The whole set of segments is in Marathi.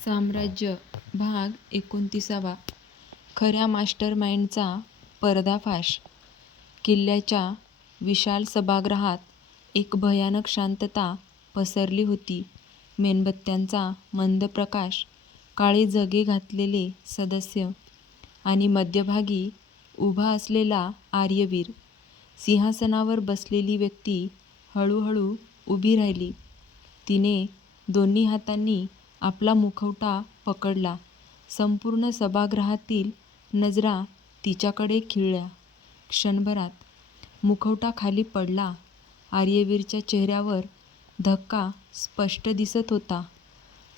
साम्राज्य भाग 29. खऱ्या मास्टरमाइंडचा पर्दाफाश. किल्ल्याच्या विशाल सभागृहात एक भयानक शांतता पसरली होती. मेणबत्त्यांचा मंद प्रकाश, काळे जगे घातलेले सदस्य आणि मध्यभागी उभा असलेला आर्यवीर. सिंहासनावर बसलेली व्यक्ती हळूहळू उभी राहिली. तिने दोन्ही हातांनी आपला मुखवटा पकडला. संपूर्ण सभागृहातील नजरा तिच्याकडे खिळल्या. क्षणभरात मुखवटा खाली पडला. आर्यवीरच्या चेहऱ्यावर धक्का स्पष्ट दिसत होता.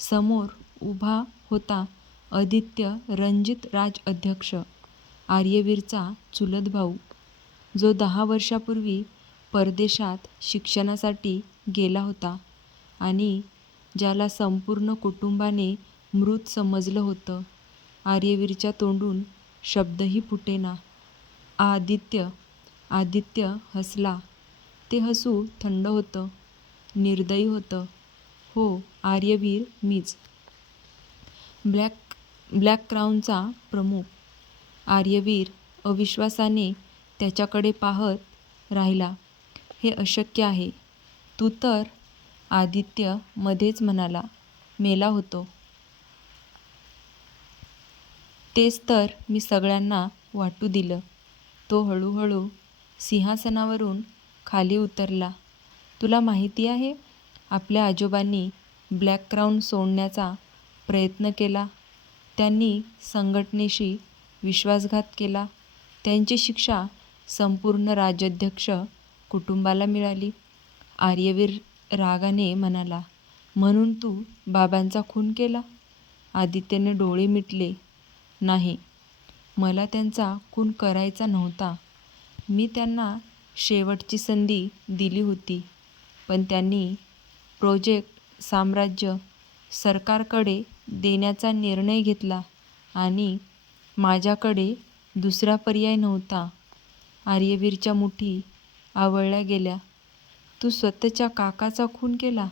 समोर उभा होता आदित्य रणजित राजअध्यक्ष, आर्यवीरचा चुलत भाऊ, जो 10 वर्षापूर्वी परदेशात शिक्षणासाठी गेला होता आणि ज्याला संपूर्ण कुटुंबाने मृत समजलं होतं. आर्यवीरच्या तोंडून शब्दही फुटेना. आदित्य. आदित्य हसला. ते हसू थंड होतं, निर्दयी होतं. हो आर्यवीर, मीच. ब्लॅक क्राऊनचा प्रमुख. आर्यवीर अविश्वासाने त्याच्याकडे पाहत राहिला. हे अशक्य आहे. तू तर. आदित्य मध्येच म्हणाला. मेला होतो. तेच तर मी सगळ्यांना वाटू दिलं. तो हळूहळू सिंहासनावरून खाली उतरला. तुला माहिती आहे, आपल्या आजोबांनी ब्लॅक क्राऊन सोडण्याचा प्रयत्न केला. त्यांनी संघटनेशी विश्वासघात केला. त्यांची शिक्षा संपूर्ण राजाध्यक्ष कुटुंबाला मिळाली. आर्यवीर रागाने म्हणाला. म्हणून तू बाबांचा खून केला? आदित्यने डोळे मिटले. नाही, मला त्यांचा खून करायचा नव्हता. मी त्यांना शेवटची संधी दिली होती, पण त्यांनी प्रोजेक्ट साम्राज्य सरकारकडे देण्याचा निर्णय घेतला आणि माझ्याकडे दुसरा पर्याय नव्हता. आर्यवीरच्या मुठी आवळल्या गेल्या. तू स्वतःच्या काकाचा खून केला?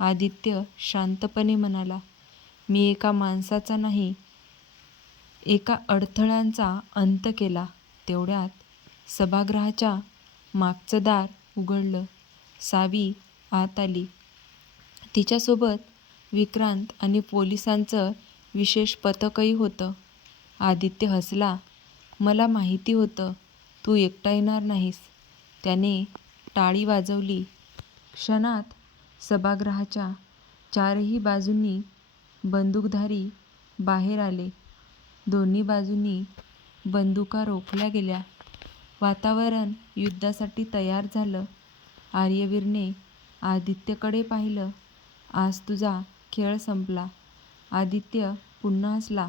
आदित्य शांतपणे म्हणाला. मी एका माणसाचा नाही, एका अडथळ्यांचा अंत केला. तेवढ्यात सभागृहाच्या मागचं दार उघडलं. सावी आत आली. तिच्यासोबत विक्रांत आणि पोलिसांचं विशेष पथकही होतं. आदित्य हसला. मला माहिती होतं तू एकटा येणार नाहीस. त्याने टाळी वाजवली. क्षणात सभागृहाच्या चारही बाजूंनी बंदूकधारी बाहेर आले. दोन्ही बाजूंनी बंदुका रोखल्या गेल्या. वातावरण युद्धासाठी तयार झालं. आर्यवीरने आदित्यकडे पाहिलं. आज तुझा खेळ संपला. आदित्य पुन्हा हसला.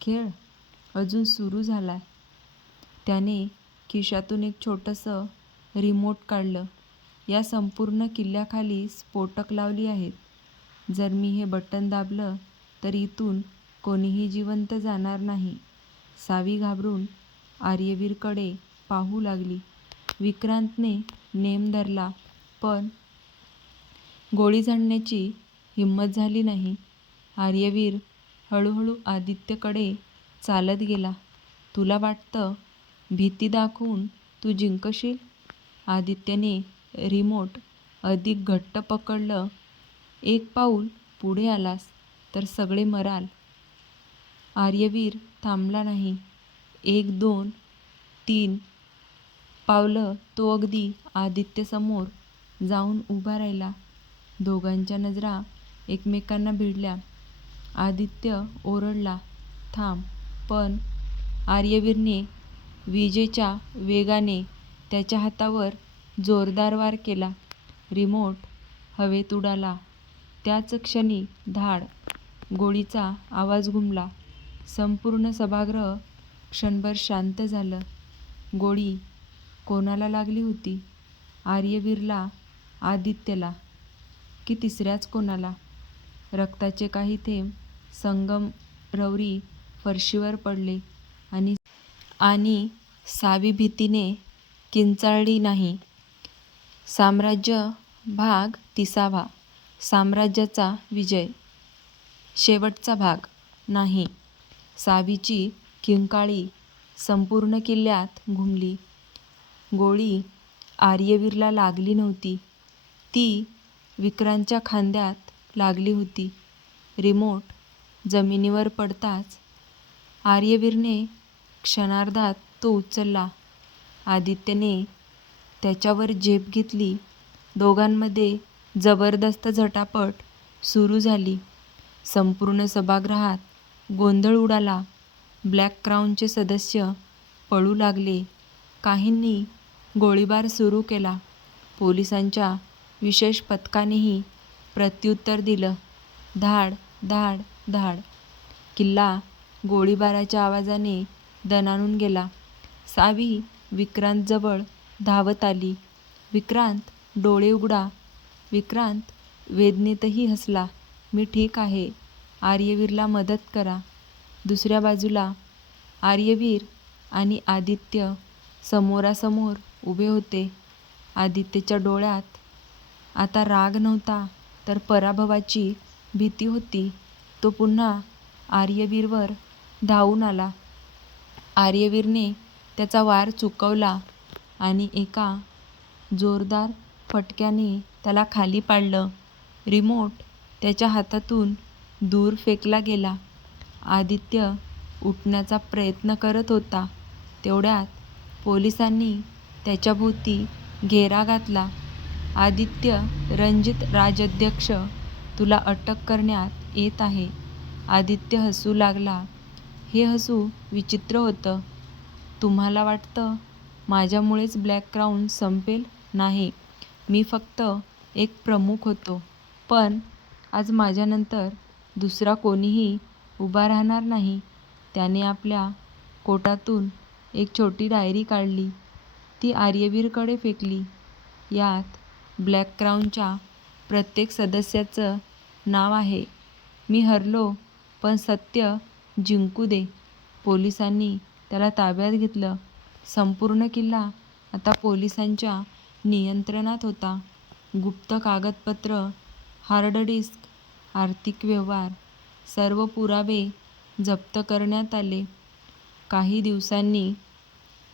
खेळ अजून सुरू झालाय. त्याने खिशातून एक छोटंसं रिमोट काढलं. या संपूर्ण किल्ल्याखाली स्फोटक लावली आहेत. जर मी हे बटन दाबलं तर इथून कोणीही जिवंत जाणार नाही. सावी घाबरून आर्यवीरकडे पाहू लागली. विक्रांतने नेम धरला, पण गोळी झाडण्याची हिंमत झाली नाही. आर्यवीर हळूहळू आदित्यकडे चालत गेला. तुला वाटतं भीती दाखवून तू जिंकशील? आदित्यने रिमोट अधिक घट्ट पकडलं. एक पाऊल पुढे आलास तर सगळे मराल. आर्यवीर थांबला नाही. 1, 2, 3 पावलं तो अगदी आदित्यसमोर जाऊन उभा राहिला. दोघांच्या नजरा एकमेकांना भिडल्या. आदित्य ओरडला, थांब, पण आर्यवीरने विजेच्या वेगाने त्याच्या हातावर जोरदार वार केला. रिमोट हवेत उडाला. त्याच क्षणी धाड! गोळीचा आवाज घुमला. संपूर्ण सभागृह क्षणभर शांत झालं. गोळी कोणाला लागली होती? आर्यवीरला, आदित्यला, की तिसऱ्याच कोणाला? रक्ताचे काही थेंब संगमरवरी फरशीवर पडले आणि सावी भीतीने किंचाळली नाही. साम्राज्य भाग 30. साम्राज्याचा विजय. शेवटचा भाग नाही. सावीची किंकाळी संपूर्ण किल्ल्यात घुमली. गोळी आर्यवीरला लागली नव्हती. ती विक्रांतच्या खांद्यात लागली होती. रिमोट जमिनीवर पडताच आर्यवीरने क्षणार्धात तो उचलला. आदित्यने त्याच्यावर झेप घेतली. दोघांमध्ये जबरदस्त झटापट सुरू झाली. संपूर्ण सभागृहात गोंधळ उडाला. ब्लॅक क्राऊनचे सदस्य पळू लागले. काहींनी गोळीबार सुरू केला. पोलिसांच्या विशेष पथकानेही प्रत्युत्तर दिलं. धाड धाड धाड. किल्ला गोळीबाराच्या आवाजाने दणाणून गेला. सावी विक्रांतजवळ धावत आली. विक्रांत, डोळे उघडा. विक्रांत वेदनेतही हसला. मी ठीक आहे. आर्यवीरला मदत करा. दुसऱ्या बाजूला आर्यवीर आणि आदित्य समोरासमोर उभे होते. आदित्यच्या डोळ्यात आता राग नव्हता, तर पराभवाची भीती होती. तो पुन्हा आर्यवीरवर धावून आला. आर्यवीरने त्याचा वार चुकवला आणि एका जोरदार फटक्याने त्याला खाली पाडलं. रिमोट त्याच्या हातातून दूर फेकला गेला. आदित्य उठण्याचा प्रयत्न करत होता. तेवढ्यात पोलिसांनी त्याच्याभोवती घेरा घातला. आदित्य, रणजित राजाध्यक्ष, तुला अटक करण्यात येत आहे. आदित्य हसू लागला. हे हसू विचित्र होतं. तुम्हाला वाटतं माझ्यामुळेच ब्लॅक क्राऊन संपेल? नाही, मी फक्त एक प्रमुख होतो. पण आज माझ्यानंतर दुसरा कोणीही उभा राहणार नाही. त्याने आपल्या कोटातून एक छोटी डायरी काढली. ती आर्यवीरकडे फेकली. यात ब्लॅक क्राऊनच्या प्रत्येक सदस्याचं नाव आहे. मी हरलो, पण सत्य जिंकू दे. पोलिसांनी त्याला ताब्यात घेतलं. संपूर्ण किल्ला आता पोलिसांच्या नियंत्रणात होता. गुप्त कागदपत्र, हार्ड डिस्क, आर्थिक व्यवहार, सर्व पुरावे जप्त करण्यात आले. काही दिवसांनी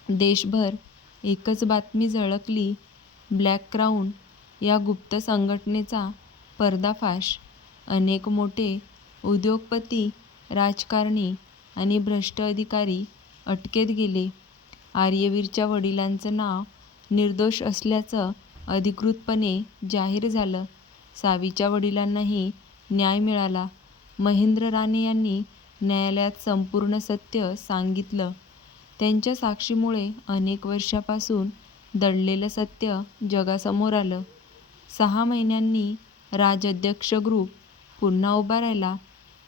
देशभर एकच बातमी झळकली. ब्लॅक क्राऊन या गुप्त संघटनेचा पर्दाफाश. अनेक मोठे उद्योगपती, राजकारणी आणि भ्रष्ट अधिकारी अटकेत गेले. आर्यवीरच्या वडिलांचं नाव निर्दोष असल्याचं अधिकृतपणे जाहीर झालं. सावीच्या वडिलांनाही न्याय मिळाला. महेंद्र राणे यांनी न्यायालयात संपूर्ण सत्य सांगितलं. त्यांच्या साक्षीमुळे अनेक वर्षापासून दडलेलं सत्य जगासमोर आलं. 6 महिन्यांनी राजाध्यक्ष ग्रुप पुन्हा उभा राहिला.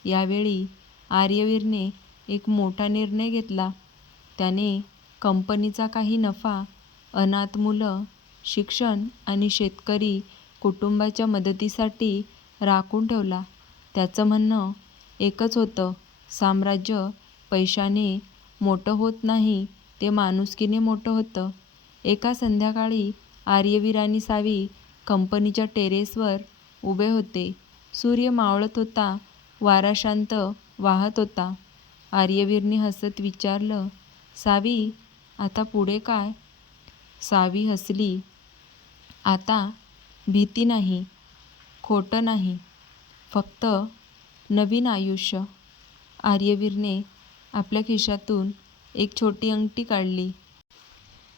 यावेळी आर्यवीरने एक मोठा निर्णय घेतला. त्याने कंपनीचा काही नफा अनाथ मुलं, शिक्षण आणि शेतकरी कुटुंबाच्या मदतीसाठी राखून ठेवला. त्याचं म्हणणं एकच होतं, साम्राज्य पैशाने मोठं होत नाही, ते माणुसकीने मोठं होतं. एका संध्याकाळी आर्यवीर आणि सावी कंपनीच्या टेरेसवर उभे होते. सूर्य मावळत होता. वारा शांत वाहत होता. आर्यवीरने हसत विचारलं, सावी, आता पुढे काय? सावी हसली. आता भीती नाही, खोटं नाही, फक्त नवीन आयुष्य. आर्यवीरने आपल्या खिशातून एक छोटी अंगठी काढली.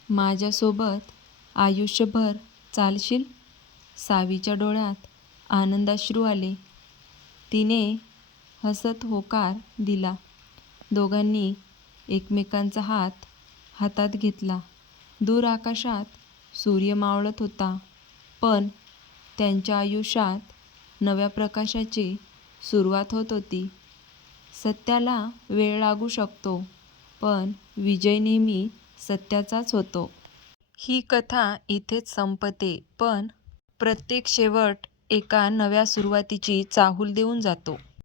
माझ्यासोबत आयुष्यभर चालशील? सावीच्या डोळ्यात आनंदाश्रू आले. तिने हसत होकार दिला. दोघांनी एकमेकांचा हात हातात घेतला. दूर आकाशात सूर्य मावळत होता. पण त्यांच्या आयुष्यात नव्या प्रकाशाची सुरुवात होत होती. सत्याला वेळ लागू शकतो, पण विजय नेहमी सत्याचाच होतो. ही कथा इथेच संपते, पण प्रत्येक शेवट एका नव्या सुरुवातीची चाहूल देऊन जातो.